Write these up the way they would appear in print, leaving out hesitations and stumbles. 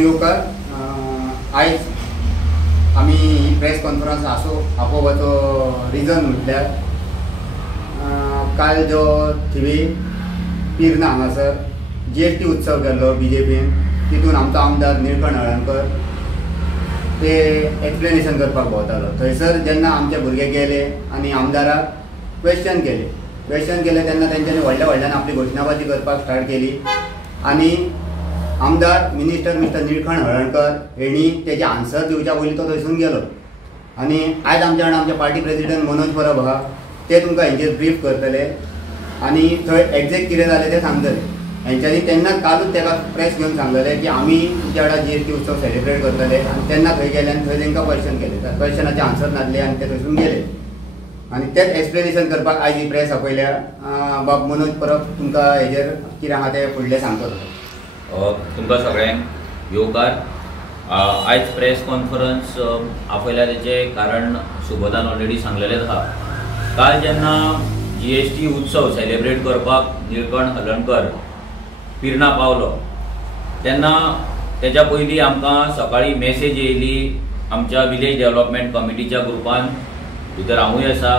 सगळ्यांक येवकार। आयज आमी ही प्रेस कॉन्फरन्स आपोवपाचो रिजन म्हटल्यार काल जो थिवी पिर्ना हांगासर GST उत्सव केल्लो BJPन, तितून आमचो आमदार निळकंठ हळर्णकर ते एक्सप्लेनेशन करपाक भोंवतालो। थंयसर जेन्ना आमचे भुरगे गेले आनी आमदाराक क्वेश्चन केले तेन्ना तेंच्यांनी व्हडल्यान आपली घोशणाबाजी करपाक स्टार्ट केली आनी आमदार मिनिस्टर मिस्टर निळकंठ हळर्णकर हेणी तेजे आन्सर दिवच्या पयलीं तो थंयसून गेलो आनी आयज आमच्या वांगडा आमचे पार्टी प्रेसिडेंट मनोज परब आहा, ते तुमकां हेंचेर ब्रीफ करतले आनी थंय एग्जॅक्ट कितें जालें तें सांगतले। हेंच्यांनी तेन्ना कालूच ताका प्रेस घेवन सांगलेलें की आमी तुमच्या वांगडा GST उत्सव सेलिब्रेट करतले आनी तेन्ना थंय गेले आनी थंय तांकां क्वेश्चन केले, त्या क्वेश्चनाचे आन्सर नासले आनी ते थंयसून गेले आनी तेच एक्सप्लेनेशन करपाक आयज ही प्रेस आपयल्या। बाब मनोज परब तुमकां हेजेर कितें आहा तें फुडलें सांगतलो। तुमकां सगळ्यांक येवकार। आयज प्रेस कॉन्फरन्स आपयल्या तेचें कारण सुबोधान ऑलरेडी सांगलेलेंच आहा। काल जेन्ना GST उत्सव सेलिब्रेट करपाक निळकंठ हळर्णकर पिर्ना पावलो तेन्ना तेच्या पयलीं आमकां सकाळीं मेसेज येयली आमच्या विलेज डेव्हलपमेंट कमिटीच्या ग्रुपान, भितर हांवूय आसा,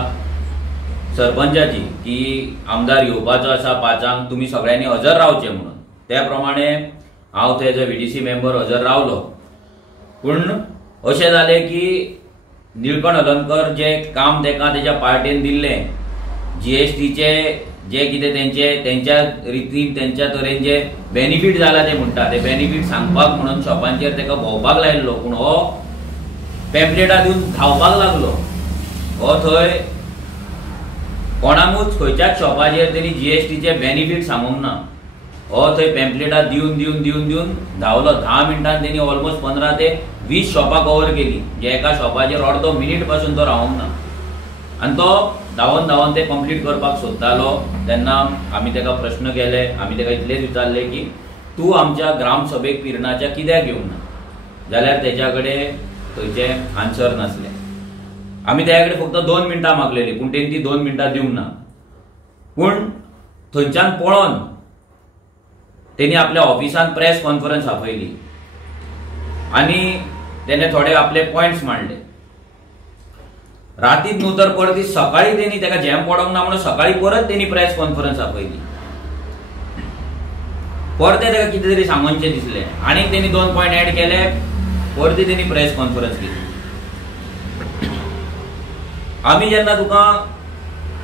सरपंचाची, की आमदार येवपाचो आसा 5 तुमी सगळ्यांनी हजर रावचें म्हणून। त्या प्रमाणे हांव थंय एज अ VDC मेंबर हजर रावलो। पूण अशें जालें की निळकंठ हळर्णकर जे काम तेका तेच्या पार्टीन दिल्लें, GSTचे जे कितें तेंच्या रितीन तेंच्या तरेन जे बेनिफीट जाला ते म्हणटा, ते बेनिफीट सांगपाक म्हणून शॉपांचेर तेका भोंवपाक लायल्लो, पूण हो पॅम्पलेटां दिवन धांवपाक लागलो। हो थंय कोणाकूच खंयच्याच शॉपाचेर तेणी GSTचे बेनिफीट सांगूंक ना। हो थंय पॅम्पलेटां दिवन धांवलो। 10 मिनटांनी तेणी ऑलमोस्ट 15 ते 20 शॉपां कवर केली, जे एका शॉपाचेर अर्दो मिनीट पासून तो रावूंक ना आनी तो धांवन ते कंप्लीट करपाक सोदतालो। तेन्ना आमी तेका प्रश्न केले, आमी तेका इतलेच विचारले की तूं आमच्या ग्रामसभेक पिर्नाच्या कित्याक येवंक ना, जाल्यार तेच्या कडेन थंयचे आन्सर नासले। आमी तेच्या कडेन फक्त 2 मिनटां मागलेली, पूण तेणी ती 2 मिनटां दिवंक ना। पूण थंयच्यान पळोवन तेणी आपल्या ऑफिसान प्रेस कॉन्फरन्स आपयली आनी तेणे थोडे आपले पॉयंट्स मांडले। रातीच न्हू तर परती सकाळी तेणी तेका जॅम पडोंक ना म्हणून सकाळी परत तेणी प्रेस कॉन्फरन्स आपयली। परते तेका कितें तरी सांगोनचें दिसलें आनी तेणी 2 पॉयंट एड केले, परती तेणी प्रेस कॉन्फरन्स केली। आमी जेन्ना तुका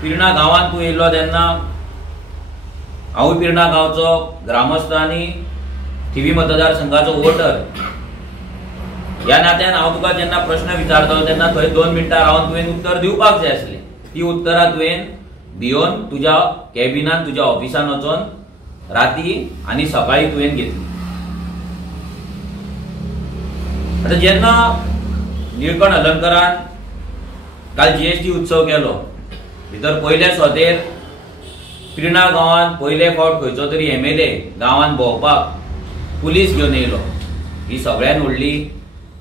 पिर्ना गांवांत तूं येयल्लो तेन्ना हांवूय पिर्ना गांवचो ग्रामस्थ आनी थिवी मतदारसंघाचो वोटर ह्या नात्यान हांव तुका जेन्ना प्रश्न विचारतलो तेन्ना थंय 2 मिनटां रावन तुवें उत्तर दिवपाक जाय आसलें। ती उतरां तुवें भियोन तुज्या कॅबिनान तुज्या ऑफिसान वचोन राती आनी सकाळी तुवें घेतली। आतां जेन्ना निळकंठ हळर्णकरान काल GST उत्सव केलो, भितर पयले सोदेर पिर्ना गांवांत पयले फावट खंयचो तरी MLA गांवांत भोंवपाक पुलीस घेवन येयलो, ही सगळ्यान व्हडली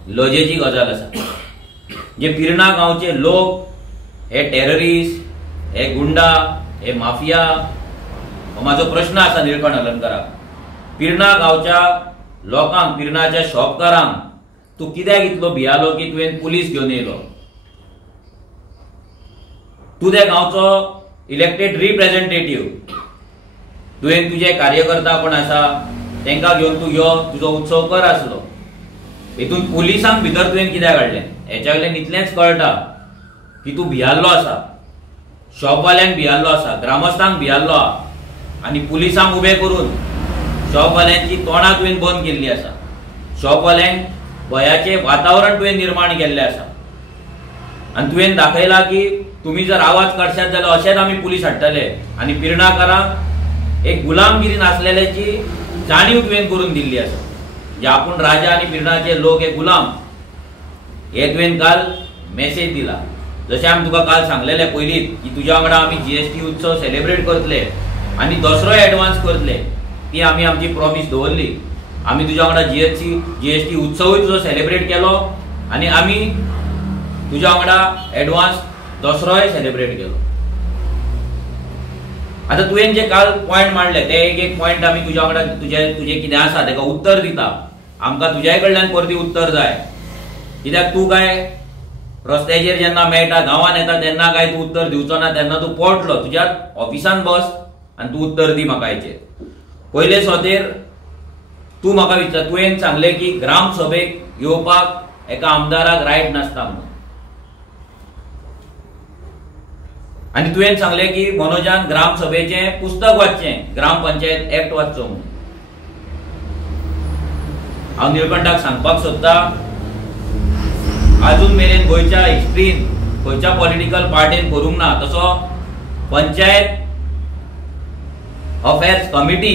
लजेची गजाल आसा। जे पिर्ना गांवचे लोक हे टेररिस्ट, हे गुंडा, हे माफिया, हो म्हाजो प्रश्न आसा निळकंठ हळर्णकराक। पिर्ना गांवच्या लोकांक, पिर्नाच्या शॉपकारांक तूं कित्याक इतलो भियालो की तुवें पुलीस घेवन येयलो? तूं त्या गांवचो इलेक्टेड रिप्रेझेंटेटिव्ह, तुवें तुजे कार्यकर्ता कोण आसा तांकां घेवन तूं यो, तुजो उत्सव कर आसलो। हितून पुलिसांक भितर तुवें कित्याक हाडलें? हेच्या वयल्यान इतलेंच कळटा की तूं भियाल्लो आसा, शॉपवाल्यांक भियाल्लो आसा, ग्रामस्थांक भियाल्लो आहा आनी पुलिसांक उबे करून शॉपवाल्यांची तोंडां तुवें बंद केल्ली आसा। शॉपवाल्यांक भयाचें वातावरण तुवें निर्माण केल्लें आसा आनी तुवें दाखयला की तुमी जर आवाज काडशात जाल्यार अशेंच आमी पुलीस हाडटले आनी पिर्नाकारांक एक गुलामगिरीन आसलेल्याची जाणीव तुवें करून दिल्ली आसा। जे आपूण राजा आनी पिर्नाचे लोक हे गुलाम, हे तुवें काल मेसेज दिला। जशें आमी तुका काल सांगलेलें पयलींच की तुज्या वांगडा आमी GST उत्सव सेलिब्रेट करतले आनी दसरोय एडवान्स करतले, ती आमी आमची प्रॉमिस दवरली। आमी तुज्या वांगडा GST उत्सवूय तुजो सेलिब्रेट केलो आनी आमी तुज्या वांगडा एडवान्स दसरोय सेलिब्रेट केलो। आता तुवें जे काल पॉयंट मांडले ते एक पॉयंट आमी तुज्या वांगडा तुजे कितें आसा तेका उत्तर दिता। आमकां तुज्याय कडल्यान परती उत्तर जाय, कित्याक तूं काय रस्त्याचेर जेन्ना मेळटा गांवांत येता तेन्ना काय तूं उत्तर दिवचो ना, तेन्ना तूं पडलो तुज्या ऑफिसान बस आनी तूं उत्तर दी म्हाका हेचेर. पयले सोतेर तूं म्हाका विचार, तुवें सांगलें की ग्राम सभेक येवपाक एका आमदाराक रायट नासता म्हणून, आनी तुवें सांगलें की मनोजान ग्राम सभेचें पुस्तक वाचचें, ग्राम पंचायत एक्ट वाचचो म्हणून. हांव निळकंठाक सांगपाक सोदता, अजून मेरेन गोंयच्या हिस्ट्रीन खंयच्या पॉलिटिकल पार्टीन करूंक ना तसो पंचायत अफेअर्स कमिटी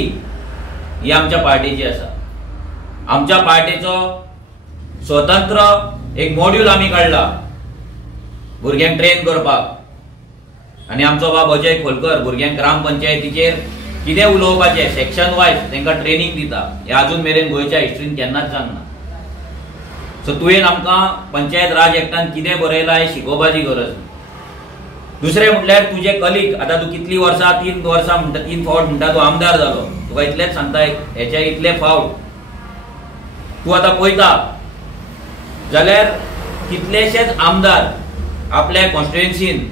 ही आमच्या पार्टीची आसा. आमच्या पार्टीचो स्वतंत्र एक मॉड्यूल आमी काडला भुरग्यांक ट्रेन करपाक, आनी आमचो बाब अजय खोलकर भुरग्यांक ग्राम पंचायतीचेर कितें उलोवपाचें सेक्शन वायज तांकां ट्रेनिंग दिता. हें अजून मेरेन गोंयच्या हिस्ट्रीन केन्नाच जावंक ना. सो तुवें आमकां पंचायत राज एक्टान कितें बरयलां हें शिकोवपाची गरज ना. दुसरें म्हटल्यार तुजे कलीग, आतां तूं कितलीं वर्सां 3 वर्सां म्हणटा, 3 फावट म्हणटा तूं आमदार जालो, तुका इतलेंच सांगता हेच्या इतले फावट तूं आतां पळयता जाल्यार कितलेशेच आमदार आपल्या कॉन्स्टिट्युएन्सीन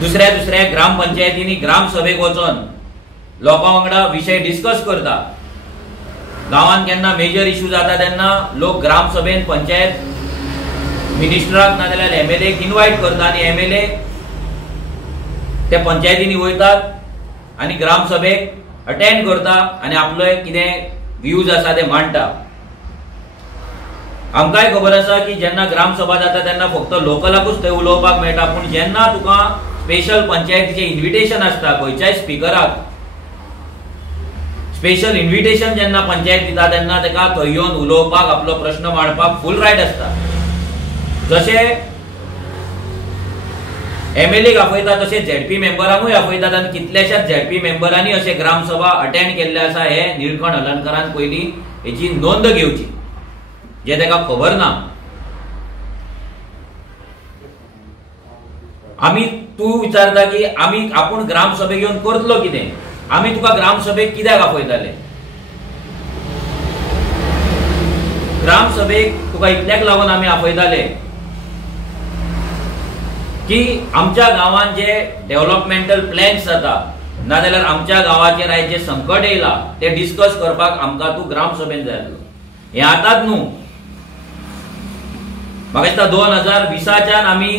दुसऱ्या दुसऱ्या ग्राम पंचायतींनी ग्राम सभेक वचोन लोकां वांगडा विशय डिस्कस करता. गांवांत केन्ना मेजर इश्यू जाता तेन्ना लोक ग्राम सभेन पंचायत मिनिस्टराक नाजाल्यार MLAक इन्वायट करता आनी MLA ते पंचायतींनी वयतात आनी ग्राम सभेक अटेंड करता आनी आपलो कितें व्ह्यूज आसा ते मांडटा. आमकांय खबर आसा की जेन्ना ग्राम सभा जाता तेन्ना फक्त लोकलाकूच थंय उलोवपाक मेळटा, पूण जेन्ना तुका स्पेशल पंचायतीचें इन्विटेशन आसता खंयच्याय स्पिकराक स्पेशल इन्विटेशन जेन्ना पंचायत दिता तेन्ना ताका थंय येवन उलोवपाक आपलो प्रश्न मांडपाक फूल रायट आसता. जशें MLAक आपयता तशें ZP मेंबरांकूय आपयतात आनी कितल्याशाच ZP मेंबरांनी अशें ग्राम सभा अटेंड केल्ले आसा. हे निळकंठ हलर्णकरान पयलीं हेची नोंद घेवची, जे ताका खबर ना. आमी तूं विचारता की आपूण ग्राम सभेक येवन करतलो कितें, आमी तुका ग्राम सभेक कित्याक आपयताले. ग्राम सभेक तुका इतल्याक लागून आमी आपयताले की आमच्या गांवांत जे डेव्हलपमेंटल प्लॅन्स जाता नाजाल्यार आमच्या गांवाचेर आयज जे संकट येयला ते डिस्कस करपाक आमकां तूं ग्राम सभेन जाय आसलो. हें आतांच न्हू, म्हाका दिसता 2020च्यान आमी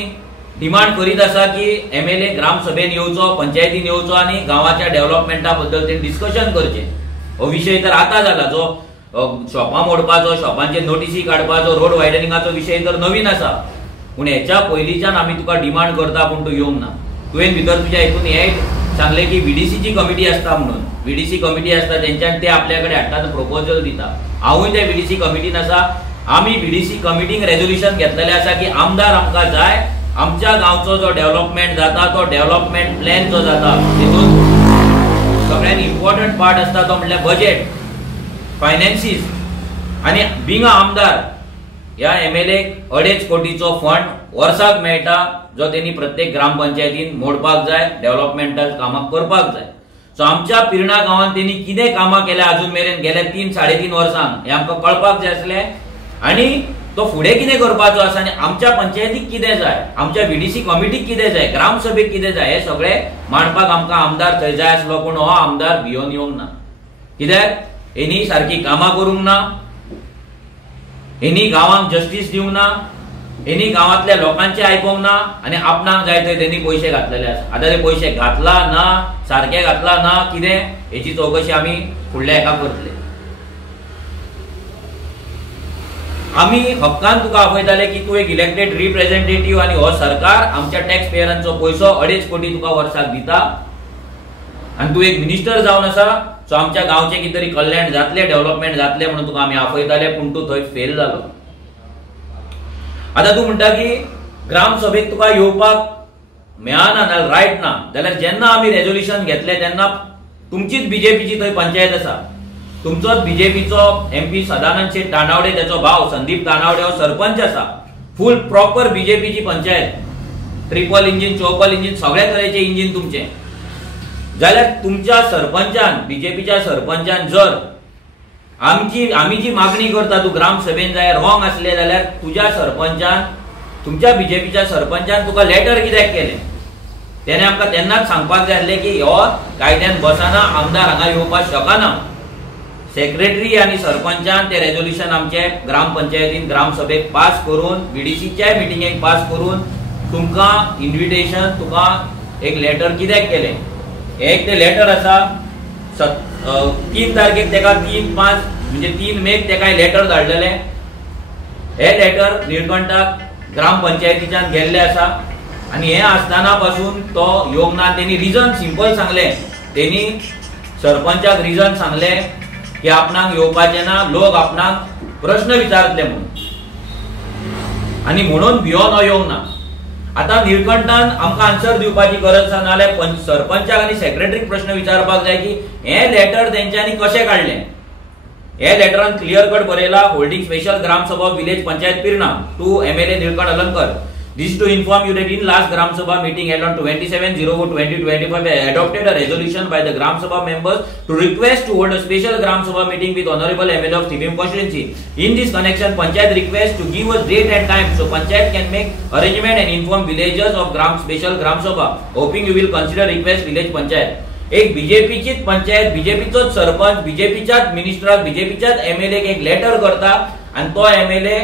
डिमांड करीत आसा की MLA ग्राम सभेन येवचो, पंचायतीन येवचो आनी गांवाच्या डेव्हलपमेंटा बद्दल ते डिस्कशन करचें. हो विशय तर आतां जाला, जो शॉपां मोडपाचो, शॉपांचे नोटीसी काडपाचो, रोड वायडनिंगाचो विशय तर नवीन आसा, पूण हेच्या पयलींच्यान आमी तुका डिमांड करता पूण तूं येवंक ना. तुवें भितर तुज्या हितून हें सांगलें की VDCची कमिटी आसता म्हणून. VDC कमिटी आसता तेंच्यान ते आपल्या कडेन हाडटा प्रपोजल दिता. हांवूय त्या VDC कमिटीन आसा. आमी VDC कमिटीक रेझोल्युशन घेतलेलें आसा की आमदार आमकां जाय, आमच्या गांवचो जो डेव्हलपमेंट जाता तो डेव्हलपमेंट प्लॅन जो जाता तितून सगळ्यांत इम्पॉर्टंट पार्ट आसता तो म्हणल्यार बजेट, फायनान्सीस, आनी बिंग आमदार ह्या MLAक 2.5 कोटीचो फंड वर्साक मेळटा जो तेणी प्रत्येक ग्रामपंचायतीन मोडपाक जाय, डेव्हलपमेंटल कामां करपाक जाय. सो आमच्या पिरणा गांवांत तेणी कितें कामां केल्या अजून मेरेन गेल्या 3-3.5 वर्सांक हें आमकां कळपाक जाय आसलें, आनी तो फुडें कितें करपाचो आसा आनी आमच्या पंचायतीक कितें जाय, आमच्या VDC कमिटीक कितें जाय, ग्राम सभेक कितें जाय, हें सगळें मांडपाक आमकां आमदार थंय जाय आसलो. पूण हो आमदार भियोन येवंक ना. कित्याक हेणी सारकी कामां करूंक ना, हेणी गांवांक जस्टीस दिवंक ना, हेणी गांवांतल्या लोकांचें आयकोंक ना आनी आपणाक जाय थंय तेणी पयशे घातलेले आसा. आतां ते पयशे घातला ना, सारके घातला ना कितें हेची चवकशी आमी फुडल्या हेका करतले. आमी हक्कान तुका आपयताले की तूं एक इलेक्टेड रिप्रेझेंटेटिव्ह आनी हो सरकार आमच्या टॅक्स पेयरांचो पयसो 2.5 कोटी तुका वर्साक दिता आनी तूं एक मिनिस्टर जावन आसा. सो आमच्या गांवचें कितें तरी कल्याण जातलें, डेव्हलपमेंट जातलें म्हणून तुका आमी आपयताले, पूण तूं थंय फेल जालो. आतां तूं म्हणटा की ग्राम सभेक तुका येवपाक मेळना नाल्यार रायट ना, जाल्यार जेन्ना आमी रेझोल्युशन घेतलें तेन्ना तुमचीच BJPची थंय पंचायत आसा, तुमचोच BJPचो MP सदानंद शेट तानावडे, त्याचो भाव संदीप तानावडे हो सरपंच आसा. फुल प्रॉपर BJPची पंचायत, ट्रिपल इंजिन, चौपल इंजिन, सगळ्या तरेचे इंजिन तुमचे. जाल्यार तुमच्या सरपंचान, BJPच्या सरपंचान जर आम्ही जी मागणी करता तू ग्रामसभेन जाय रॉंग असले जाल्यार तुझ्या सरपंचान तुमच्या बीजेपीच्या सरपंचान तुका लेटर कित्याक केलें त्याने आमकां तेन्नाच सांगपाक जाय आसलें की हो कायद्यान बसना आमदार हांगा येवपाक शकना. सेक्रेटरी आणि सरपंचान ते रेझोल्युशन आमचे ग्रामपंचायतीन ग्रामसभेक पास करून बीडीसीच्या मिटिंगेक पास करून तुमकां इन्व्हिटेशन तुका एक लेटर कित्याक केलें. एक ते लेटर आसा 3 तारखेक तेका 3/5 म्हणजे 3 मेक तेका लेटर धाडलेलें. हे लेटर निळकंठाक ग्रामपंचायतीच्यान गेल्ले आसा आणि हे आसतना पासून तो येवंक ना. तेणी रिजन सिंपल सांगले. तेणी सरपंचाक रिजन सांगले की आपणाक येवपाचें ना लोक आपणाक प्रश्न विचारतले म्हणून आणि म्हणून भियोन येवंक ना. आता निळकंठान आमकां आन्सर दिवपाची गरज आसा नाल्यार सरपंचाक आनी सेक्रेटरीक प्रश्न विचारपाक जाय की हे लेटर तेंच्यांनी कशें काडलें. हे लेटरान क्लियर कट बरयला holding special gram sabha village panchayat Pirna to MLA Nilkanth Alankar. This to inform you that in last Gram Sabha meeting held on 27/04/2025 adopted a resolution by the Gram Sabha members to request to hold a special Gram Sabha meeting with Honorable MLA of Thibim constituency. In this connection, Panchayat request to give us date and time so Panchayat can make arrangement and inform villagers of special Gram Sabha. Hoping you will consider request village Panchayat. एक बीजेपीचीच panchayat बीजेपीचोच sarpanch बीजेपीच्याच मिनिस्टराक बीजेपीच्याच MLA एक letter करता आणि तो MLA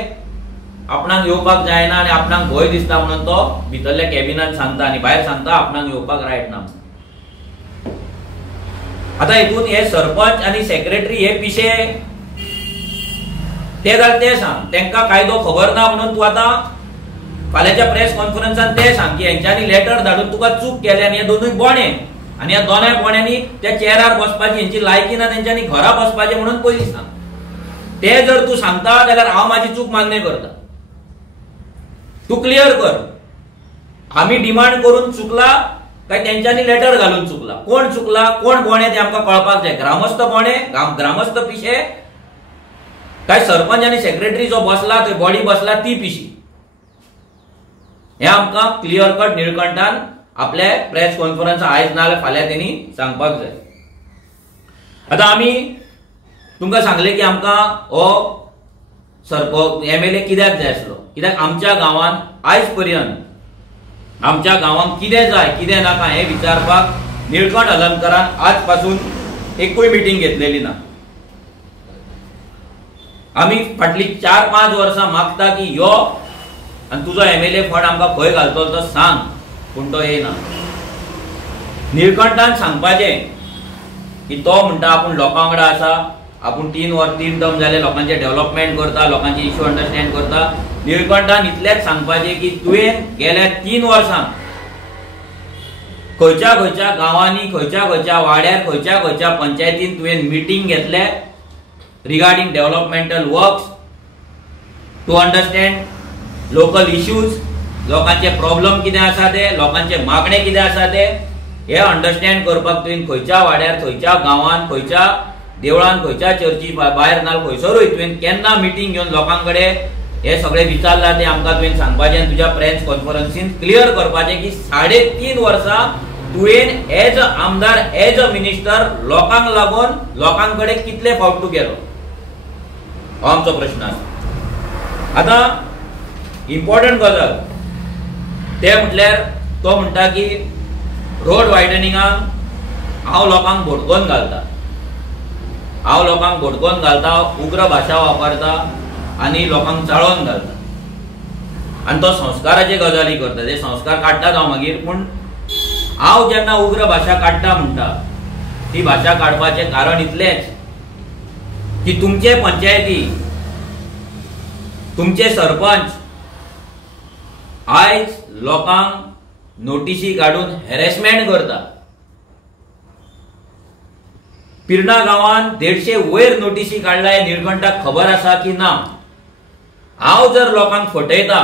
आपणाक येवपाक जायना आणि आपणाक भय दिसता म्हणून तो भितरल्या कॅबिनात सांगता आणि भायर सांगता आपणाक येवपाक रायट ना. आता हितून हे सरपंच आणि सेक्रेटरी हे पिशे ते जाल ते सांग तेंका कायदो खबर ना म्हणून तू आता फाल्याच्या प्रेस कॉन्फरन्सान ते सांग की यांच्यानी लेटर धाडून तुका चूक केली आणि हे दोनूय बोणे आणि या दोनाय बोण्यांनी त्या चेअरार बसपाची यांची लायकी ना तेंच्यांनी घरा बसपाचे म्हणून पयली सांग. ते जर तू सांगता जाल्यार हांव माझी चूक मान्य करता. तू क्लियर कर आम्ही डिमांड करून चुकला काय त्यांच्यानी लेटर घालून चुकला. कोण चुकला कोण बोणे ते आमकां कळपाक जाय. ग्रामस्थ बोणे ग्रामस्थ पिशे काय सरपंच आणि सेक्रेटरी जो बसला तो बॉडी बसला ती पिशी. हे आमकां क्लियर कट निळकंठान आपल्या प्रेस कॉन्फरन्स आयज ना जाल्यार फाल्यां तेणी सांगपाक जाय. आता आम्ही तुमकां सांगले की आमकां हो MLA कित्याक जाय आसलो. कित्याक आमच्या गांवांत आयज पर्यंत आमच्या गांवांत कितें जाय कितें नाका हें विचारपाक निळकंठ अलंकरान आज पासून एकूय मिटींग घेतलेली ना. आमी फाटली 4-5 वर्सां मागता की यो आनी तुजो MLA फंड आमकां खंय घालतलो तो सांग पूण तो येना. निळकंठान सांगपाचें की तो म्हणटा आपूण लोकां वांगडा आसा आपूण 3 टर्म जाले लोकांचे डेव्हलपमेंट करता लोकांचे इश्यू अंडरस्टँड करता. निळकंठान इतलेच सांगपाचे की तुवें गेल्या 3 वर्सां खंयच्या खंयच्या गांवांनी खंयच्या खंयच्या वाड्यार खंयच्या खंयच्या पंचायतीन तुवें मिटींग घेतले regarding developmental works to understand local issues लोकांचे प्रॉब्लेम कितें आसा ते लोकांचे मागणे कितें आसा ते हे अंडरस्टँड करपाक तुवें खंयच्या वाड्यार खंयच्या गांवांत खंयच्या देवळान खंयच्या चर्ची भायर नाल खंयसरूय तुवें केन्ना मिटींग घेवन लोकांकडे हे सगळे विचारला ते आमकां तुवें सांगपाचें आनी तुज्या प्रेस कॉन्फरन्सीन क्लियर करपाचें की 3.5 वर्सां तुवें एज अ आमदार एज अ मिनिस्टर लोकांक लागून लोकांकडे कितले फावट तूं गेलो हो आमचो प्रश्न आसा. आतां इम्पॉर्टंट गजाल ते म्हटल्यार तो म्हणटा की रोड वायडनिंगाक हांव लोकांक भोडकोन घालता उग्र भाशा वापरता आणि लोकांक चाळोवन घालता आणि तो संस्काराचे गजाली करता. ते संस्कार काडटात हांव मागीर पूण हांव जेन्ना उग्र भाशा काडटा म्हणटा ती भाशा काडपाचें कारण इतलेंच की तुमचे पंचायती तुमचे सरपंच आयज लोकांक नोटिसी काढून हॅरेसमेंट करता. पिरणा गांवांत 150 वयर नोटिसी काढला हे निळकंठाक खबर आसा की ना. हांव जर लोकांक फटयता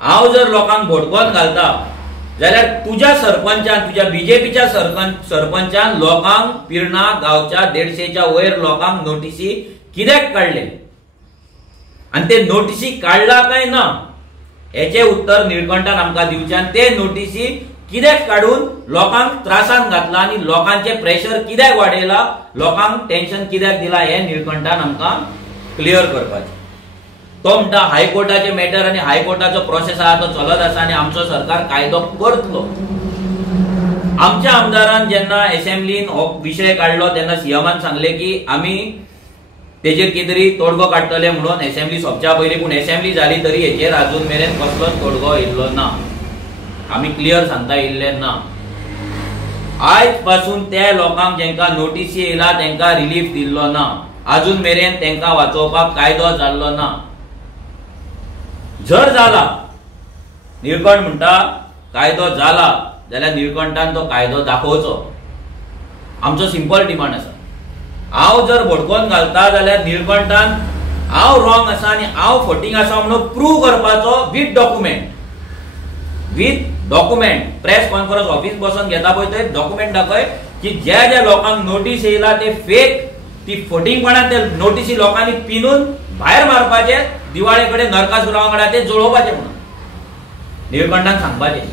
हांव जर लोकांक भोडकोन घालता जाल्यार तुझ्या सरपंचान तुझ्या बीजेपीच्या सरपंचान लोकांक पिरणा गांवच्या 150च्या वयर लोकांक नोटिसी कित्याक काढले आणि ते नोटिसी काढला काय ना हेचे उत्तर निळकंठान आमकां दिवचे. ते नोटिसी कित्याक काढून लोकांक त्रासान घातला आणि लोकांचे प्रेशर कित्याक वाडयला, लोकांक टेन्शन कित्याक दिला हे निळकंठान आमकां क्लियर करपाचें. तो म्हणटा हायकोर्टाचे मॅटर आनी हायकोर्टाचो प्रोसेस आहा तो चलत आसा आनी आमचो सरकार कायदो करतलो. आमच्या आमदारान जेन्ना असेंब्लीन हो विशय काढलो तेन्ना सीएमान सांगले की आमी तेजेर कितें तरी तोडगो काडटले म्हणून असेंब्ली सोंपच्या पयलीं. पूण असेंब्ली जाली तरी हेचेर अजून मेरेन कसलोच तोडगो येयल्लो ना. आमी क्लियर सांगता येयल्ले ना. आयज पासून त्या लोकांक जेंकां नोटीसी येयला तेंकां रिलीफ दिल्लो ना. अजून मेरेन तेंकां वाचोवपाक कायदो जाल्लो ना. जर जाला, निळकंठ म्हणटा कायदो जाला जाल्यार निळकंठान तो कायदो दाखोवचो. आमचो सिंपल डिमांड आसा. हांव जर भडकोवन घालता जाल्यार निळकंठान हांव रॉंग आसा आनी हांव फटींग आसा म्हणून प्रूव करपाचो with document. Press conference office बसून घेता पळय ते डॉक्युमेंट दाखय की ज्या ज्या लोकांक नोटीस येयला ते फेक, ती फटींगपणान ते नोटीसी लोकांनी पिनून भायर मारपाचे, दिवाळे कडेन नरकासुरा वांगडा ते जळोवपाचे म्हणून निळकंठान सांगपाचें.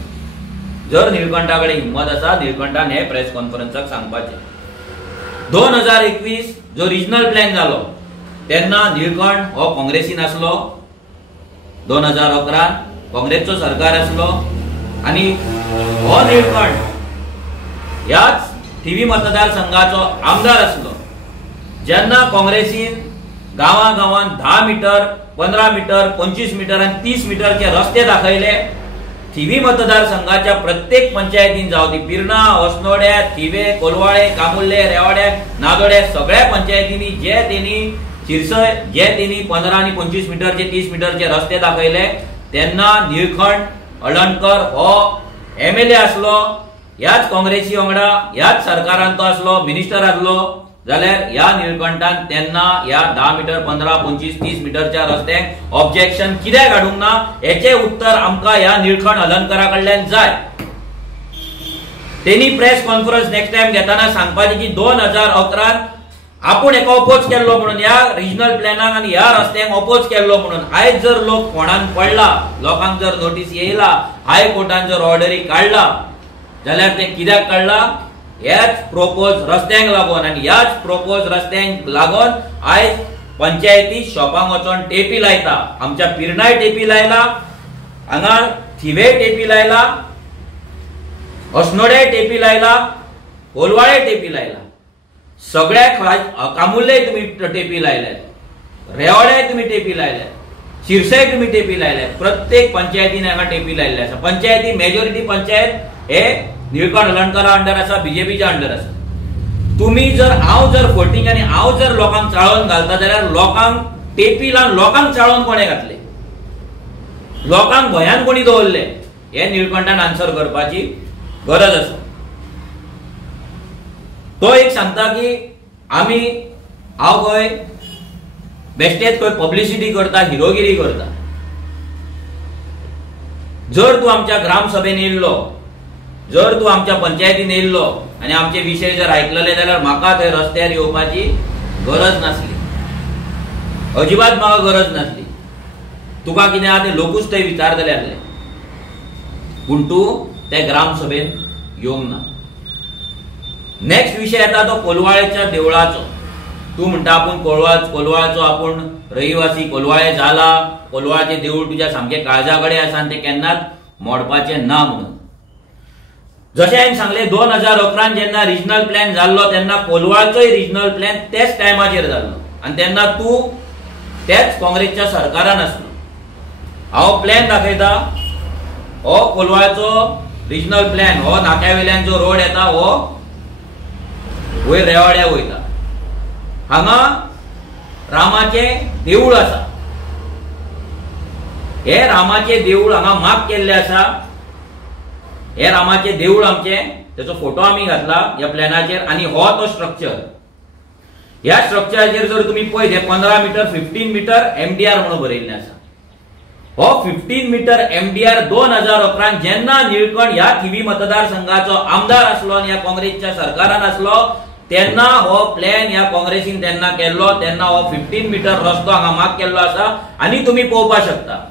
जर निळकंठा कडेन हिम्मत आसा निळकंठान हे प्रेस कॉन्फरन्साक सांगपाचें. 2021 जो रिजनल प्लॅन जालो तेन्ना निळकंठ हो काँग्रेसीन आसलो. 2011 काँग्रेसचो सरकार आसलो आनी हो निळकंठ ह्याच थिवी मतदारसंघाचो आमदार आसलो. जेन्ना काँग्रेसीन गांवांगांवांत 10 मीटर, 15 मीटर, 25 मीटर आनी 30 मीटरचे रस्ते दाखयले, थिवी मतदारसंघाच्या प्रत्येक पंचायतीन जावं ती पिर्णा, osnodे, थिवे, कोलवाळे, कामुर्ले, रेवाड्या, नादोड्या सगळ्या पंचायतींनी जे तेणी शिरसय जे तेणी 15 आनी 25 मीटरचे 30 मीटरचे रस्ते दाखयले तेन्ना निळकंठ हळदणकर हो MLA आसलो. ह्याच काँग्रेसी वांगडा ह्याच सरकारान तो आसलो, मिनिस्टर आसलो. जाल्यार ह्या निळकंठान तेन्ना ह्या 10 मीटर, 15, 25, 30 मीटरच्या रस्त्यांक ऑब्जेक्शन कित्याक हाडूंक ना हेचे उत्तर आमकां ह्या निळकंठ हळदणकरा कडल्यान जाय. तेणी प्रेस कॉन्फरन्स नेक्स्ट टाइम घेताना सांगपाचें की 2011 आपूण हेका अपोज केल्लो म्हणून, ह्या रिजनल प्लॅनाक आनी ह्या रस्त्यांक अपोज केल्लो म्हणून. आयज जर लोक फोंडान पडला, लोकांक जर नोटीस येयला, हायकोर्टान जर ऑर्डरी काडला जाल्यार ते कित्याक काडला? ह्याच प्रोपोज रस्त्यांक लागून. आनी ह्याच प्रोपोज रस्त्यांक लागून आयज पंचायती शॉपांक वचोन टेपी लायता. आमच्या पिर्णाय टेपी लायला, हांगा थिवे टेपी लायला, osnodे टेपी लायला, कोलवाळे टेपी लायला, सगळ्या कामुर्ले तुम्ही टेपी लायल्यात, रेवाड्याय तुम्ही टेपी लायल्यात, शिरसय तुम्ही टेपी लायल्यात. प्रत्येक पंचायतीन हांगा टेपी लायल्ले आसा. पंचायती मेजॉरिटी पंचायत हे निळकंठ हळदणकरा अंडर आसा, बीजेपीच्या अंडर आसा. तुम्ही जर हांव जर फटींग आनी हांव जर लोकांक चाळोवन घालता जाल्यार लोकांक टेपी लावन लोकांक चाळोवन कोणे घातले, लोकांक भंयान कोणी दवरले, हे निळकंठान आन्सर करपाची गरज आसा. तो एक सांगता की आमी हांव खंय बेश्टेच खंय पब्लिसिटी करता, हिरोगिरी करता. जर तूं आमच्या ग्रामसभेन येयल्लो, जर तूं आमच्या पंचायतीन येयल्लो आनी आमचे विशय जर आयकलेले जाल्यार म्हाका थंय रस्त्यार येवपाची गरज नासली, अजिबात म्हाका गरज नासली. तुका कितें आहा तें लोकूच थंय विचारतले आसले, पूण तूं ते ग्रामसभेन येवंक ना. नेक्स्ट विषय येता तो कोलवाळेच्या देवळाचो. तूं म्हणटा आपूण कोलवाळेचो आपूण रहिवासी, कोलवाळे जाला, कोलवाळेचें देवूळ तुज्या सामकें काळजा कडेन आसा आनी तें केन्नाच मोडपाचें ना म्हणून. जशें हांवें सांगलें 2011 जेन्ना रिजनल प्लॅन जाल्लो तेन्ना कोलवाळचोय रिजनल प्लॅन त्याच टायमाचेर जाल्लो आनी तेन्ना तूं त्याच काँग्रेसच्या सरकारान आसलो. हांव प्लॅन दाखयता, हो कोलवाळचो रिजनल प्लॅन, हो नाक्यावेल्यान जो रोड येता हो वयर रेवाड्या वयता. हांगा रामाचें देवूळ आसा. हे रामाचें देवूळ हांगा मार्क केल्लें आसा. हे रामाचें देवूळ आमचें, तेचो फोटो आमी घातला ह्या प्लॅनाचेर. आनी हो तो स्ट्रक्चर. ह्या स्ट्रक्चराचेर जर तुमी पळयत हे 15 मीटर 15 मीटर MDR म्हणून बरयल्लें आसा. हो 15 मीटर MDR 2011 जेन्ना निळकंठ ह्या थिवी मतदारसंघाचो आमदार आसलो आनी ह्या काँग्रेसच्या सरकारान आसलो तेन्ना हो प्लॅन ह्या काँग्रेसीन तेन्ना केल्लो. तेन्ना हो 15 मीटर रस्तो हांगा मार्क केल्लो आसा. आनी तुमी पळोवपाक शकता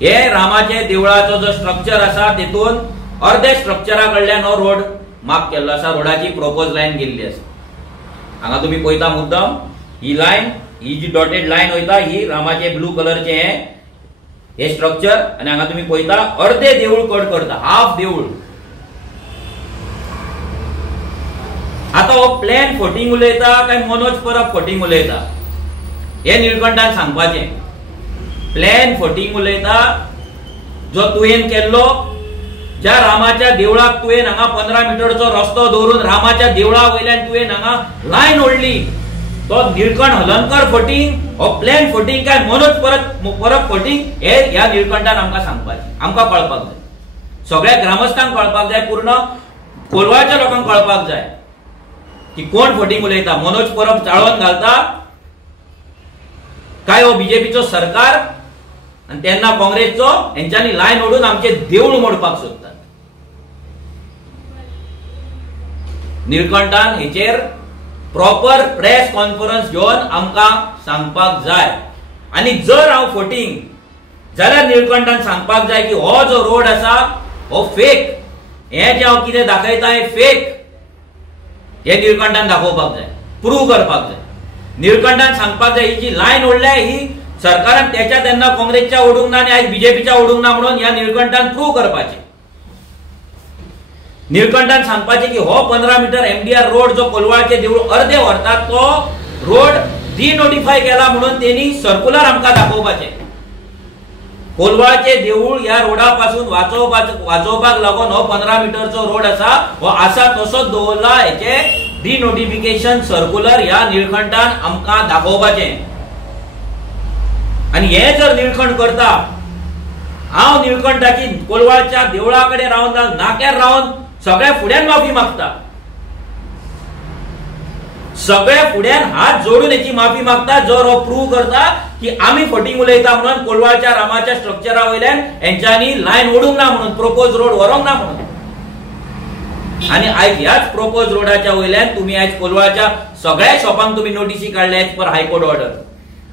हे रामाचे देवळाचो जो स्ट्रक्चर आसा तेतून अर्धे स्ट्रक्चरा कडल्यान हो रोड मार्क केल्लो आसा, रोडाची प्रोपोज लायन गेल्ली आसा. हांगा तुम्ही पळयता मुद्दाम ही लायन, ही जी डॉटेड लायन वयता ही रामाचे ब्लू कलरचे हे स्ट्रक्चर, आणि हांगा तुम्ही पळयता अर्धे देऊळ कट करता, हाफ देऊळ. आता हो प्लॅन फोटिंग उलयता काय मनोज परब फोटिंग उलयता हे निळकंठान सांगपाचें. प्लॅन फोटिंग उलयता जो तुवें केल्लो, ज्या रामाच्या देवळाक तुवें हांगा 15 मिटरचो रस्तो दवरून रामाच्या देवळा वयल्यान तुवें हांगा लायन ओडली, तो निळकंठ हलर्णकर फोटिंग, हो प्लॅन फोटिंग काय मनोज परब फोटिंग हे ह्या निळकंठान आमकां सांगपाचें, आमकां कळपाक जाय. सगळ्या ग्रामस्थांक कळपाक जाय, पूर्ण कोलवाच्या लोकांक कळपाक जाय की कोण फोटिंग उलयता. मनोज परब चाळोवन घालता काय हो बीजेपीचो सरकार, आणि तेन्ना काँग्रेसचो हेंच्यांनी लायन ओडून आमचे देऊळ मोडपाक सोदतात. निळकंठान हेचेर प्रॉपर प्रेस कॉन्फरन्स घेवन आमकां सांगपाक जाय. आणि जर हांव फोटिंग जाल्यार निळकंठान सांगपाक जाय की हो जो रोड आसा हो फेक, हे जे हांव कितें दाखयता हे फेक, हे निळकंठान दाखोवपाक जाय, प्रूव्ह करपाक जाय. निळकंठान सांगपाक जाय ही जी लायन ओडल्या ही सरकारान त्याच्या तेन्ना काँग्रेसच्या ओडूंक ना आणि आज बीजेपीच्या ओडूंक ना म्हणून ह्या निळकंठान प्रूव्ह करपाचें. निळकंठान सांगपाचें की हो 15 मीटर MDR रोड जो कोलवाळचे देऊळ अर्धे व्हरतात तो रोड डिनोटिफाय केला म्हणून त्यांनी सर्क्युलर आमकां दाखोवपाचें. कोलवाळचे देऊळ ह्या रोडा पासून वाचोवपाक लागून हो 15 मीटरचो रोड आसा हो आसा तसोच दवरला, हेचे डिनोटिफिकेशन सर्क्युलर ह्या निळकंठान आमकां दाखोवपाचें. आणि हे जर निळकंठ करता, हांव निळकंठाची कोलवाळच्या देवळा कडेन रावन नाक्यार रावन सगळ्या फुड्यान माफी मागता, सगळ्या फुड्यान हात जोडून याची माफी मागता जर हो प्रूव्ह करता की आम्ही फोटिंग उलयता म्हणून कोलवाळच्या रामाच्या स्ट्रक्चरा वयल्यान हेंच्यांनी लायन ओडूंक ना म्हणून, प्रोपोज रोड व्हरोंक ना म्हणून. आणि आयज ह्याच प्रोपोज रोडाच्या वयल्यान तुम्ही आयज कोलवाळच्या सगळ्या शॉपांक तुम्ही नोटीसी काढल्या एज पर हायकोर्ट ऑर्डर.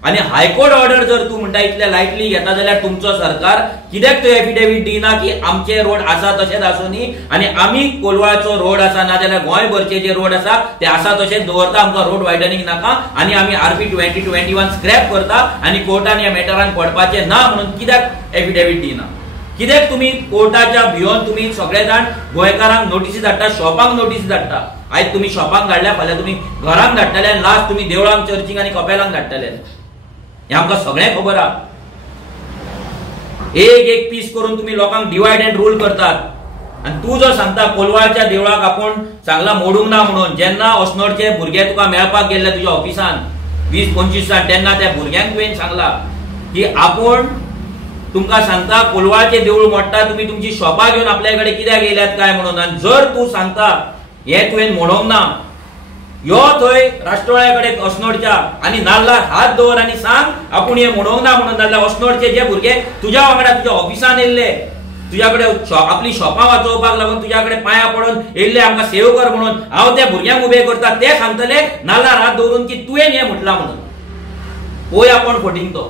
आणि हायकोर्ट ऑर्डर जर तू म्हणटा इतल्या लायटली घेता जाल्यार तुमचो सरकार कित्याक तो एफिडेविट दिना की आमचे रोड आसा तशेंच आसुनी आणि आमी कोलवाळचो रोड आसा ना जाल्यार गोंयभरचे जे रोड आसा ते आसा तशेंच दवरता, आमकां रोड वायडनिंग नाका आणि आमी RP 2021 स्क्रॅप करता आणि कोर्टान ह्या मॅटरान पडपाचे ना म्हणून कित्याक एफिडेविट दिना. कित्याक तुम्ही कोर्टाच्या भियोन तुम्ही सगळे जाण गोंयकारांक नोटीसी धाडटा, शॉपांक नोटीसी धाडटा. आयज तुम्ही शॉपांक धाडल्या, फाल्यां तुम्ही घरांक धाडटले आनी लास्ट तुम्ही देवळांक, चर्चींक आनी कपेलांक धाडटले. हे आमकां सगळ्यांक खबर आहा. एक एक पीस करून तुम्ही लोकांक डिवायड अँड रूल करतात. आणि तू जो सांगता कोलवाळच्या देवळाक आपण सांगला मोडूंक ना म्हणून, जेन्ना अस्नोडचे भुरगे तुका मेळपाक गेल्ले तुज्या ऑफिसान 20-25 तेन्ना त्या भुरग्यांक तुवें सांगला की आपण तुमकां सांगता कोलवाळचे देऊळ मोडटा, तुम्ही तुमची शॉपां घेवन आपल्या कडेन कित्याक येयल्यात काय म्हणून. आणि जर तू सांगता हे तुवें मोडोंक ना, यो थंय राष्ट्रवाळ्याकडे अस्नोडच्या आणि नाल्लार हात दवर आणि सांग आपण हे मोडोंक ना म्हणून. नाल्यार अस्नोडचे जे भुरगे तुज्या वांगडा तुज्या ऑफिसान येयल्ले, तुझ्याकडे आपली शॉपां वाचोवपाक लागून तुझ्याकडे पांया पडून येयल्ले आमकां सेव कर म्हणून, हांव त्या भुरग्यांक उबे करता, ते सांगतले नाल्लार हात दवरून की तुवें हें म्हटलां म्हणून. पळय आपण फोटिंग तो.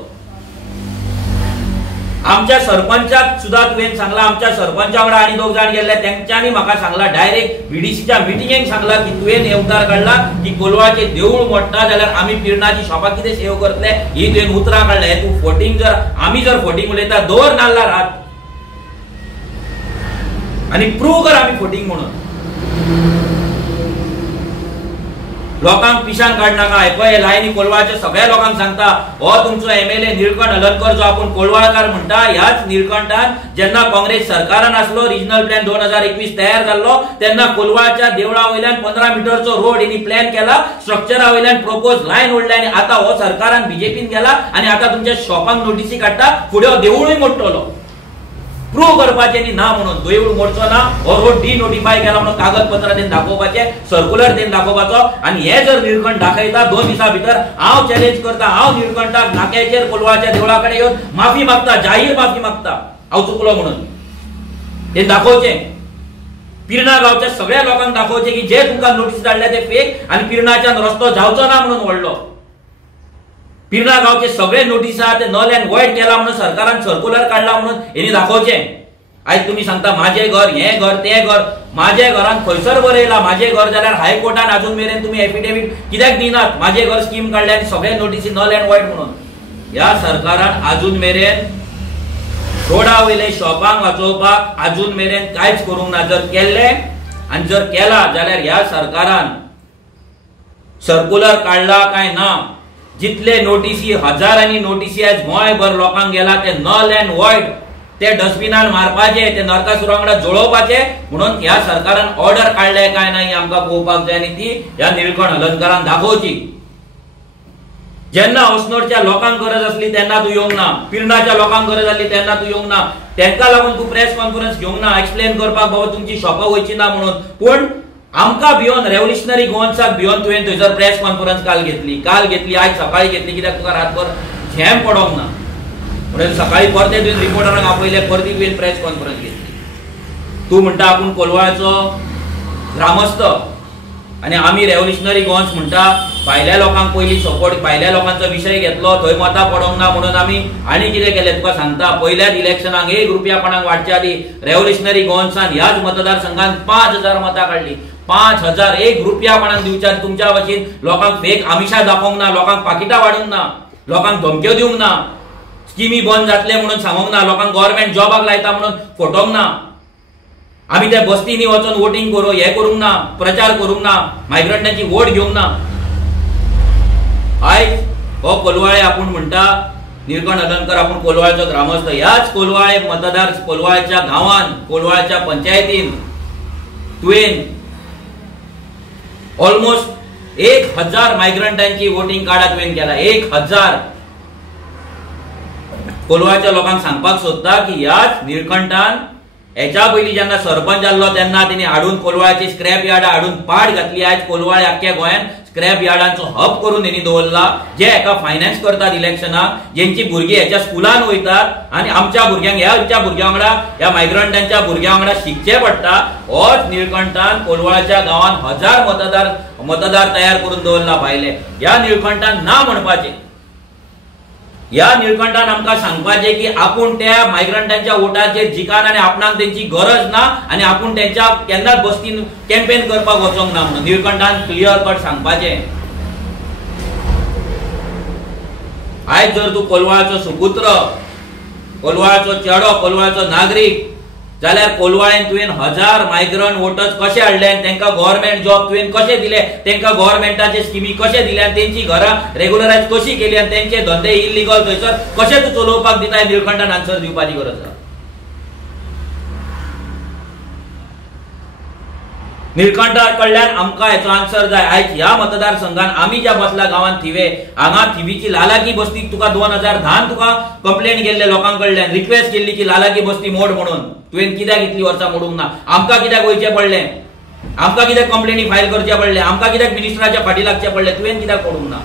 आमच्या सरपंचाक सुद्धा तुवें सांगला, आमच्या सरपंचा वांगडा आनी 2 जाण गेल्ले तेंच्यांनी म्हाका सांगला, डायरेक्ट VDCच्या मिटिंगेक सांगला की तुवें हे उतार काडला की कोलवाळचे देऊळ मोडटा जाल्यार आमी पिरणाची शॉपां कितें सेव करतले, ही तुवें उतरां काडले. तूं फोटिंग जर आमी जर फोटिंग उलयता दवर नाल्लार हात आणि प्रूव्ह कर आमी फोटिंग म्हणून. लोकांक पिशान काडनाका. पळय लायनी कोलवाळच्या सगळ्या लोकांक सांगता, हो तुमचो MLA निळकंठ हलर्णकर जो आपण कोलवाळकार म्हणटा, ह्याच निळकंठान जेन्ना काँग्रेस सरकारान आसलो, रिजनल प्लॅन 2021 तयार जाल्लो तेन्ना कोलवाळच्या देवळा वयल्यान 15 मीटरचो रोड हेणी प्लॅन केला, स्ट्रक्चरा वयल्यान प्रोपोज लायन ओडल्या आणि आता हो सरकारान बीजेपीन गेला आणि आता तुमच्या शॉपांक नोटीसी काडटा, फुडें देवूळय मोडटलो. प्रूव्ह करपाचे ना म्हणून. देऊळ मोडचो ना, हो रोड डिनोटिफाय केला म्हणून कागदपत्र देऊन दाखोवपाचे, सर्क्युलर देऊन दाखोवपाचो. आणि हे जर निळकंठ दाखयता 2 दिसा भितर, हांव चॅलेंज करता, हांव निळकंठाक नाक्याचेर कोलवाळच्या देवळा कडेन येवन माफी मागता, जाहीर माफी मागता, हांव चुकलो म्हणून. हे दाखोवचें. पिरणा गांवच्या सगळ्या लोकांक दाखोवचें की जे तुमकां नोटीस धाडल्या ते फेक आणि पिरणाच्यान रस्तो जावचो ना म्हणून व्हडलो. पिरणा गांवचे सगळे नोटीस आहा ते नल अँड वॉइड केला म्हणून सरकारान सर्क्युलर काढला म्हणून हेणी दाखोवचें. आज तुम्ही सांगता माझे घर, हे घर, ते घर. माझे घरान खंयसर बरयला माझे घर जाल्यार हायकोर्टान अजून मेरेन तुम्ही एफिडेविट कित्याक दिनात? माझे घर स्कीम काढल्या आनी सगळे नोटीसी नल अँड वॉइड म्हणून. ह्या सरकारान अजून मेरेन रोडा वयले शॉपांक वाचोवपाक अजून मेरेन कांयच करूंक ना. जर केल्ले आनी जर केला जाल्यार ह्या सरकारान सर्क्युलर काढला काय ना, जितले नोटीसी हजारांनी नोटीसी आज गोंयभर लोकांक गेला ते नल अँड वॉइड, ते डस्टबिनान मारपाचे, ते नरकासुरा वांगडा जोडोवपाचे म्हणून ह्या सरकारान ऑर्डर काढले काय नाही आमकां पळोवपाक जाय आनी ती ह्या निळकंठ हलर्णकारान दाखोवची. जेन्ना अस्नोडच्या लोकांक गरज असली तेन्ना तू येवंक ना, पिर्णाच्या लोकांक गरज आसली तेन्ना तू येवंक ना, तेंका लागून तू प्रेस कॉन्फरन्स घेवंक ना, एक्सप्लेन करपाक बाबा तुमची शॉपां वयची ना म्हणून. पूण आमकां भिवन रेव्होल्युशनरी गोवन्साक भिवन तुवें थंयसर प्रेस कॉन्फरन्स काल घेतली, आज सकाळी घेतली, कित्याक तुका रातभर झेम पडोंक ना म्हणून सकाळी परते तुवें रिपोर्टरांक आपयले, परती तुवें प्रेस कॉन्फरन्स घेतली. तू म्हणटा आपूण कोलवाळचो ग्रामस्थ आनी आमी रेव्होल्युशनरी गोवन्स म्हणटा भायल्या लोकांक पयलीं सपोर्ट, भायल्या लोकांचो विशय घेतलो, थंय मतां पडोंक ना म्हणून आमी आनी कितें केलें तुका सांगता. पयल्याच इलेक्शनाक 1 रुपया कोणाक वाडच्या आदी रेव्होल्युशनरी गोवन्सान ह्याच मतदारसंघात 5000 मतां काडली. 5000 1 रुपया कोणाक दिवच्या तुमच्या वशीन लोकांक फेक आमिशां दाखोवंक ना, लोकांक पाकिटां वाडूंक ना, लोकांक धमक्यो दिवंक ना, स्किमी बंद जातले म्हणून सांगूंक ना, लोकांक गव्हर्नमेंट जॉबाक लायता म्हणून फटोवंक ना, आमी त्या बस्तींनी वचून वोटिंग करूं हे करूंक ना, प्रचार करूंक ना, मायग्रंटांची वोट घेवंक ना. आयज हो कोलवाळे आपूण म्हणटा निळकंठ हलर्णकर आपूण कोलवाळचो ग्रामस्थ. ह्याच कोलवाळे मतदार कोलवाळच्या गांवांत, कोलवाळच्या पंचायतीन तुवें ऑलमोस्ट 1000 मायग्रंटांची वोटिंग कार्डां तुवें केला. 1000 कोलवाळच्या लोकांक सांगपाक सोदता की ह्याच निळकंठान हेच्या पयलीं जेन्ना सरपंच जाल्लो तेन्ना तेणी हाडून कोलवाळ्याची स्क्रॅप यार्डां हाडून पाड घातली. आयज कोलवाळे आख्ख्या गोंयांत स्क्रॅप यार्डांचो हब करून हेणी दवरला, जे हेका फायनान्स करतात इलेक्शनाक, जेंची भुरगीं हेच्या स्कुलान वयतात आनी आमच्या भुरग्यांक ह्या भुरग्यां वांगडा ह्या मायग्रंटांच्या भुरग्यां वांगडा शिकचें पडटा. होच निळकंठान कोलवाळ्याच्या गांवांत 1000 मतदार तयार करून दवरला भायले. ह्या निळकंठान ना म्हणपाचें, ह्या निळकंठान आमकां सांगपाचें की आपूण त्या मायग्रंटांच्या वोटाचेर जिकान आनी आपणाक तेंची गरज ना आनी आपूण तेंच्या केन्नाच बस्तीन कॅम्पेन करपाक वचोंक ना म्हणून निळकंठान क्लियर कट सांगपाचें. आयज जर तूं कोलवाळचो सुपुत्र, कोलवाळचो चेडो, कोलवाळचो नागरीक जाल्यार कोलवाळेन तुवें 1000 मायग्रंट वोटर्स कशे हाडले आनी तांकां गव्हर्नमेंट जॉब तुवें कशे दिले, तांकां गव्हर्नमेंटाचे स्किमी कशे दिले आनी तेंची घरां रेग्युलरायज कशी केली आनी तेंचे धंदे इल्लिगल थंयसर कशे तूं चलोवपाक दिता, निळकंठान आन्सर दिवपाची गरज आसा. निळकंठा कडल्यान आमकां हेचो आन्सर जाय. आयज ह्या मतदारसंघान आमी ज्या बसला गांवांत थिवे, हांगा थिवीची लालाकी बस्तीक तुका 2010 तुका कंप्लेंट गेल्ले लोकां कडल्यान, रिक्वेस्ट केल्ली की लालाकी बस्ती मोड म्हणून. तुवें कित्याक इतली वर्सां मोडूंक ना? आमकां कित्याक वयचें पडलें? आमकां कित्याक कंप्लेनी फायल करचे पडले? आमकां कित्याक मिनिस्टराच्या फाटी लागचे पडले? तुवें कित्याक मोडूंक ना?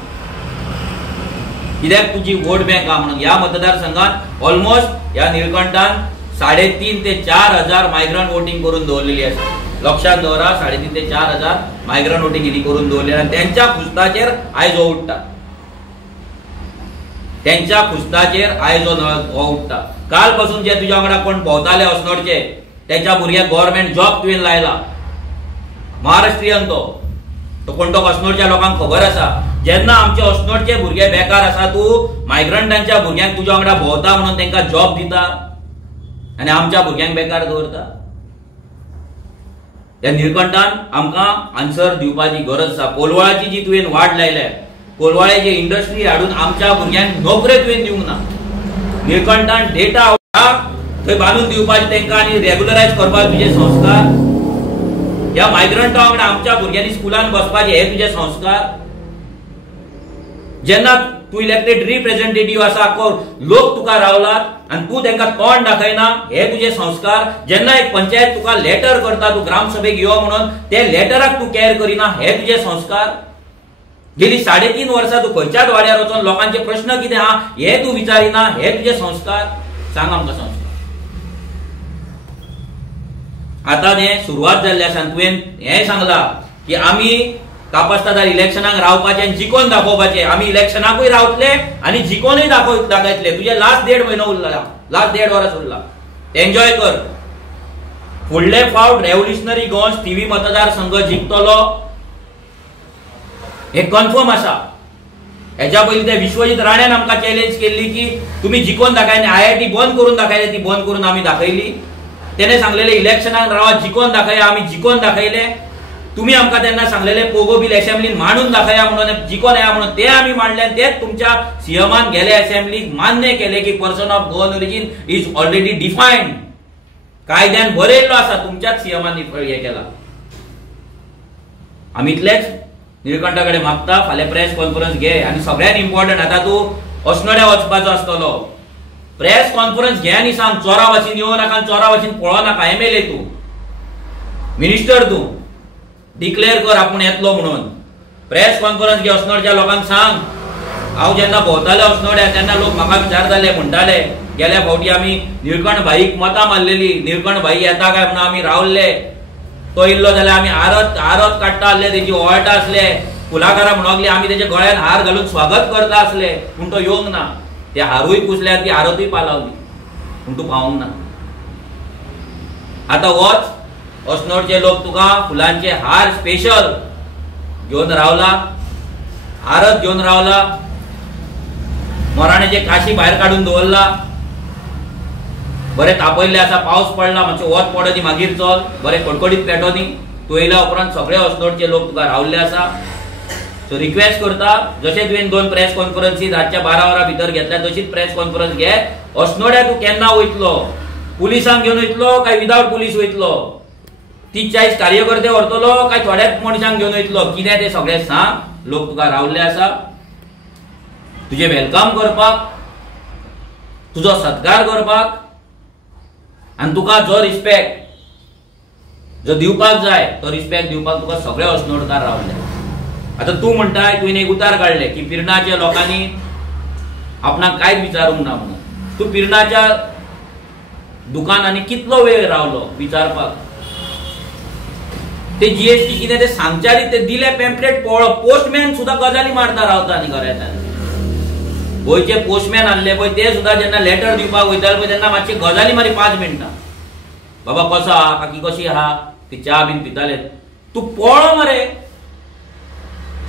कित्याक तुजी वोट बँक आहा म्हणून. ह्या मतदारसंघात ऑलमोस्ट ह्या निळकंठान 3.5 ते 4,000 मायग्रंट वोटिंग करून दवरलेली आसा. लक्षात दवरा, 3.5 ते 4,000 मायग्रंट वोटिंग हिणी करून दवरलेली आनी तेंच्या खुस्ताचेर आयज हो उठ्ठा. तेंच्या खुस्ताचेर आयज हो उठ्ठा. काल पासून जे तुज्या वांगडा कोण भोंवताले अस्नोडचे, तेच्या भुरग्याक गव्हर्नमेंट जॉब तुवें लायला. महाराष्ट्रीयन तो कोण तो अस्नोडच्या लोकांक खबर आसा. जेन्ना आमचे अस्नोडचे भुरगे बेकार आसा, तूं मायग्रंटांच्या भुरग्यांक तुज्या वांगडा भोंवता म्हणून तेंकां जॉब दिता आनी आमच्या भुरग्यांक बेकार दवरता. ह्या निळकंठान आमकां आन्सर दिवपाची गरज आसा. कोलवाळ्याची जी तुवें वाट लायल्या, कोलवाळ्याची इंडस्ट्री हाडून आमच्या भुरग्यांक नोकऱ्यो तुवें दिवंक ना. निळकंठान डेटा थंय बांदून दिवपाचे तेंकां आनी रेग्युलरायज करपाचे तुजे संस्कार. ह्या मायग्रंटा वांगडा आमच्या भुरग्यांनी स्कुलान बसपाचे हे तुजे संस्कार. जेन्ना तूं इलेक्टेड रिप्रेझेंटेटिव्ह आसा, लोक तुका रावलात आनी तूं तांकां तोंड दाखयना, हे तुजे संस्कार. जेन्ना एक पंचायत तुका लेटर करता, तूं ग्रामसभेक यो म्हणून, ते लेटराक तूं कॅर करिना, हे तुजे संस्कार. गेली 3.5 वर्सां तूं खंयच्याच वाड्यार वचून लोकांचे प्रश्न कितें आहा हे तूं विचारिना, हे तुजे संस्कार. सांग आमकां संस्कार. आतां हें सुरवात जाल्ली आसा. तुवें हें सांगलां की आमी कापास्तादार इलेक्शनाक रावपाचे आनी जिखोवन दाखोवपाचे. आमी इलेक्शनाकूय रावतले आनी जिखोनूय दाखयतले. तुजे लास्ट 1.5 म्हयनो उरला, लास्ट 1.5 वर्स उरला. एन्जॉय कर. फुडले फावट रेव्होल्युशनरी गोंय थिवी मतदारसंघ जिखतलो हे कन्फर्म आसा. हेच्या पयलीं ते विश्वजीत राण्यान आमकां चॅलेंज केल्ली की तुम्ही जिखोवन दाखयले, IIT बंद करून दाखयले, ती बंद करून आमी दाखयली. तेणे सांगलेले इलेक्शनाक रावा, जिखोवन दाखया, आमी जिखोवन दाखयले. तुम्ही आमकां तेन्ना सांगलेले पोगो बिल असेंब्लीन मांडून दाखया म्हणून, जिखोवन या म्हणून, ते आमी मांडले आनी तेच तुमच्या सीएमान गेले असेंब्लीक मान्य केले की person of Goan origin is already defined. कायद्यान बरयल्लो आसा, तुमच्याच सीएमान हे केला. आमी इतलेच निळकंठा कडेन मागता, फाल्यां प्रेस कॉन्फरन्स घे आनी सगळ्यात इम्पॉर्टंट आतां तूं अस्नोड्या वचपाचो आसतलो, प्रेस कॉन्फरन्स घे आनी सांग चोरा वचून येवं नाका, चोरा वचून पळोवं नाका. MLA तूं, मिनिस्टर तूं, डिक्लेअर कर आपूण येतलो म्हणून. प्रेस कॉन्फरन्स घे, अस्नोडच्या लोकांक सांग. हांव जेन्ना भोंवताले अस्नोड्या तेन्ना लोक म्हाका विचारताले, म्हणटाले गेल्या फावटी आमी निळकंठ भाईक मतां मारलेली, निळकंठ भाई येता काय म्हणून आमी रावल्ले. तो इल्लो जाल्यार आमी आरत काडटा आसले, तेजी ओवाळटा आसले, फुलाकारां म्हणगली आमी तेच्या गळ्यान हार घालून स्वागत करता आसले, पूण तो येवंक ना. ते हारूय पुसल्यार ती आरतूय पालावली, पूण तूं पावूंक ना. आतां वच, अस्नोडचे लोक तुका फुलांचे हार स्पेशल घेवन रावला, आरत घेवन रावला, मराण्याचे काशी भायर काडून दवरला. बरें तापयल्ले आसा, पावस पडला, मातशें वत पडनी मागीर चल, बरें कडकडीत पेटोनी. तूं येयल्या उपरांत सगळे अस्नोडचे लोक तुका रावल्ले आसा. सो रिक्वेस्ट करता, जशें तुवें 2 प्रेस कॉन्फरन्सी रातच्या 12 वरां भितर घेतल्या, तशीच प्रेस कॉन्फरन्स घे. अस्नोड्या तूं केन्ना वयतलो, पुलिसांक घेवन वयतलो काय विदाउट पुलीस वयतलो, 30-40 कार्यकर्ते व्हरतलो काय थोड्याच मनशांक घेवन वयतलो, कितें तें सगळें सांग. लोक तुका रावल्ले आसा तुजे वेलकम करपाक, तुजो सत्कार करपाक, आनी तुका जो रिस्पेक्ट जो दिवपाक जाय तो रिस्पेक्ट दिवपाक तुका सगळे अस्नोडकार रावले. आता तूं म्हणटाय, तुवें एक उतार काडले की पिरणाच्या लोकांनी आपणाक कांयच विचारूंक ना म्हणून. तूं पिरणाच्या दुकानांनी कितलो वेळ रावलो विचारपाक? ते GST कितें ते सांगच्या आदी ते दिले पॅम्पलेट पळो, पोस्टमॅन सुद्दां गजाली मारता रावता न्ही घरांतल्यान. गोंयचे पोस्टमॅन आसले पळय ते सुद्दां जेन्ना लेटर दिवपाक वयताले पळय तेन्ना मातशी गजाली मारी 5 मिनटां. बाबा कसो आहा, काकी कशी आहा, ती च्या बीन पिताले. तूं पळो मरे.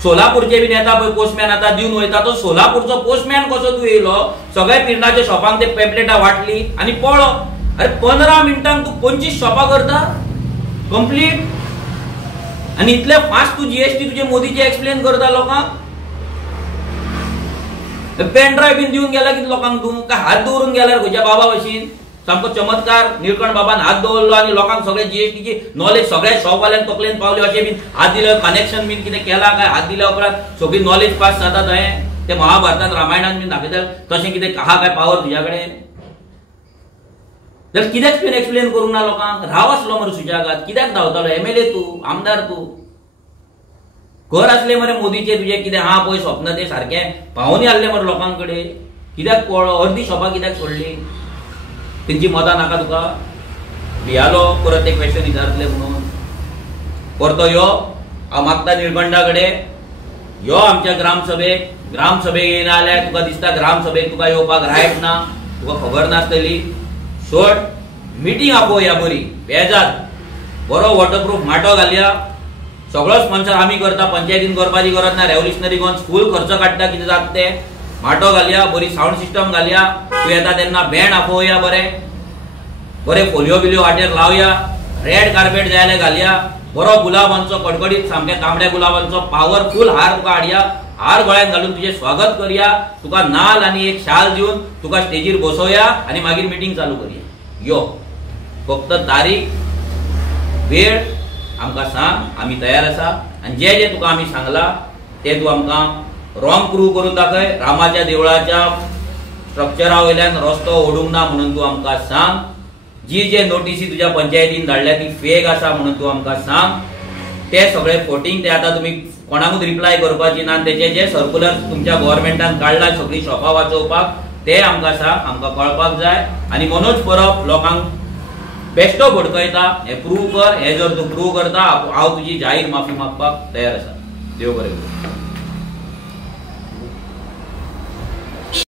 सोलापूरचे बीन येता पळय पोस्टमॅन, आतां दिवन वयता तो सोलापूरचो पोस्टमॅन कसो तूं येयलो, सगळे पिरणाच्या शॉपांक ते पॅम्पलेटां वाटली आनी पळो. अरे 15 मिनटांक तूं 25 शॉपां करता कंप्लीट, आनी इतले फास्ट तूं GST तुजे मोदीचे एक्सप्लेन करता लोकांक. पेन ड्रायव्ह बीन दिवन गेला कितें लोकांक तूं, काय हात दवरून गेल्यार खंयच्या बाबा भशेन? सामको चमत्कार, निळकंठ बाबान हात दवरलो आनी लोकांक सगळे GSTची नॉलेज सगळ्या शॉपवाल्यांक तकलेन पावली अशें बीन हात दिले, कनेक्शन बीन कितें केला काय हात दिल्या उपरांत सगळी नॉलेज पास जाता थंय. ते महाभारतांत रामायणान बीन दाखयतात तशें कितें आहा काय पावर तुज्या कडेन? जाल्यार कित्याक तुवें एक्सप्लेन करूंक ना लोकांक? राव आसलो मरे सुजागात, कित्याक धांवतालो? MLA तूं, आमदार तूं, घर आसले मरे मोदीचे तुजे कितें हा पळय स्वप्न ते सारकें पावून हाडले मरे लोकांक कडेन. कित्याक पळो अर्दी शॉपां कित्याक सोडली? तेंची मतां नाका तुका? भियालो परत एक क्वेश्चन विचारतले म्हणून. परतो यो, हांव मागता निळकंठा कडेन यो आमच्या ग्रामसभेक येयना जाल्यार तुका दिसता ग्रामसभेक तुका येवपाक रायट ना, तुका खबर नासतली. सोड, मिटींग आपोवया बरी बेजात, बरो वॉटरप्रूफ माटो घालया. सगळो स्पॉन्सर आमी करता, पंचायतीन करपाची गरज ना. रेव्होल्युशनरी गोवन फूल खर्च काडटा कितें जाता ते. माटो घालया, बरी साऊंड सिस्टम घालया. तूं येता तेन्ना बँड आपोवया, बरे फोलियो बिलियो वाटेर लावया. रेड कार्पेट जाय जाल्यार घालया. बरो गुलाबांचो कडकडीत सामक्या तांबड्या गुलाबांचो पावरफुल हार तुका हाडया. हार गळ्यात घालून तुझे स्वागत करूया. तुका नाल आणि एक शाल दिवन तुका स्टेजीर बसोवया आणि मागीर मीटिंग चालू करूया. यो, फक्त तारीख वेळ आमकां सांग, आमी तयार आसा. आणि जे जे तुका आमी सांगला ते तूं आमकां रॉंग प्रूव करून दाखय. रामाच्या देवळाच्या स्ट्रक्चरा वयल्यान रस्तो ओडूंक ना म्हणून तूं आमकां सांग. जी जे नोटीसी तुज्या पंचायतीन धाडल्या ती फेक आसा म्हणून तूं आमकां सांग. ते सगळे फोटींग ते आतां तुमी कोणाकूच रिप्लाय करपाची ना. तेचे जे सर्क्युलर तुमच्या गव्हर्नमेंटान काडला सगळी शॉपां वाचोवपाक ते आमकां सांग, आमकां कळपाक जाय. आनी मनोज परब लोकांक बेश्टो भडकयता हे प्रूव कर. हे जर तूं प्रूव करता हांव तुजी जाहीर माफी मागपाक तयार आसा. देव बरें करूं.